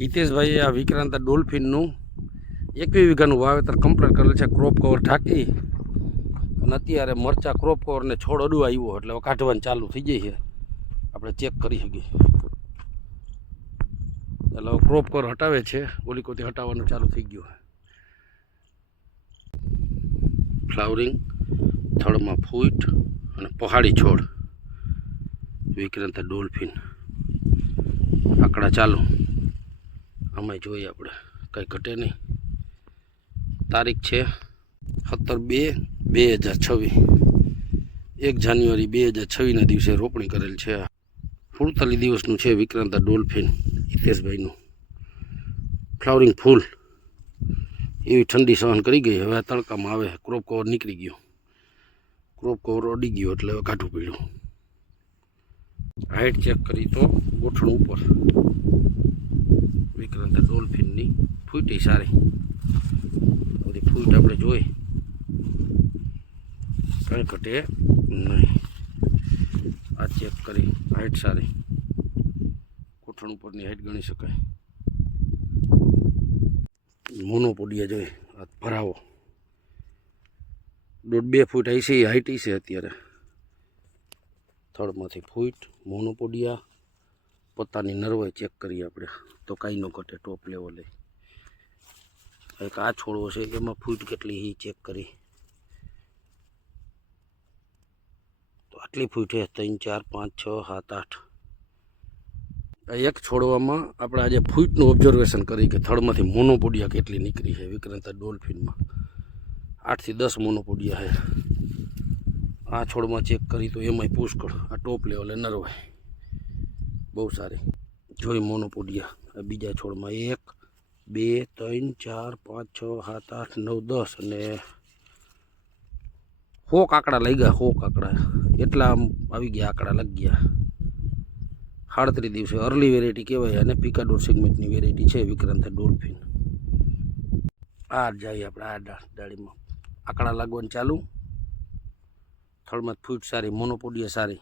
હિતેશભાઈએ આ વિક્રાંતા ડોલ્ફિનનું 21 વીઘાનું વાવેતર કમ્પ્લીટ કરેલ છે, ક્રોપ કવર ઢાંકી અને અત્યારે મરચા ક્રોપ કવરને છોડ અડવા આવ્યો એટલે હવે કાઢવાનું ચાલુ થઈ જાય છે, આપણે ચેક કરી શકીએ. એટલે હવે ક્રોપ કવર હટાવે છે, ઓલીકોથી હટાવવાનું ચાલુ થઈ ગયું. ફ્લાવરિંગ, થડમાં ફૂટ અને પહાડી છોડ વિક્રાંતા ડોલ્ફિન આંકડા ચાલુ. આમાં જોઈએ આપણે કંઈ ઘટે નહીં. તારીખ છે 17/2/2026, 1 જાન્યુઆરી 2026ના દિવસે રોપણી કરેલ છે. 47 દિવસનું છે વિક્રાંતા ડોલ્ફિન હિતેશભાઈનું. ફ્લાવરિંગ ફૂલ, એવી ઠંડી સહન કરી ગઈ. હવે તડકામાં આવે, ક્રોપ કવર નીકળી ગયો, ક્રોપ કવર અડી ગયો એટલે હવે કાઢવું પડ્યું. હાઈટ ચેક કરી તો ગોઠણ ઉપર વિક્રાંતા ડોલ્ફિનની ફૂટી સારી. બધી ફૂટ આપણે જોઈ, કંઈ ઘટે નહીં. આ ચેક કરી, હાઈટ સારી, ગોઠણ ઉપરની હાઈટ ગણી શકાય. મોનોપોડિયા જોઈ, આ ભરાવો 1.5 ફૂટ આવી છે, હાઈટ છે અત્યારે. થડમાંથી ફૂટ, મોનોપોડિયા, પત્તાની નરવાઈ ચેક કરીએ આપણે તો કાંઈ ન ઘટે. ટોપ લેવલે એક આ છોડવો છે, એમાં ફૂટ કેટલી એ ચેક કરી તો આટલી ફૂટ છે, 3, 4, 5, 6, 7, 8. એક છોડવામાં આપણે આજે ફૂટનું ઓબ્ઝર્વેશન કરી કે થડમાંથી મોનોપોડિયા કેટલી નીકળી છે વિક્રાંતા ડોલ્ફિનમાં. 8 થી 10 મોનોપોડિયા છે. આ છોડમાં ચેક કરી તો એમાંય પુષ્કળ. આ ટોપ લેવલે નરવાય બહુ સારી જોઈ મોનોપોડિયા. બીજા છોડમાં 1, 2, 3, 4, 5, 6, 7, 8, 9, 10 અને 100 કાકડા લઈ ગયા. 100 કાકડા એટલા આવી ગયા, આંકડા લગ ગયા. 37 દિવસે અર્લી વેરાયટી કહેવાય અને પિકાડોર સેગમેન્ટની વેરાયટી છે વિક્રાંતા ડોલ્ફિન. આ જાય આપણે આ ડાળીમાં આંકડા લાગવાનું ચાલુ. થળમાં ફૂટ સારી, મોનોપોડિયા સારી.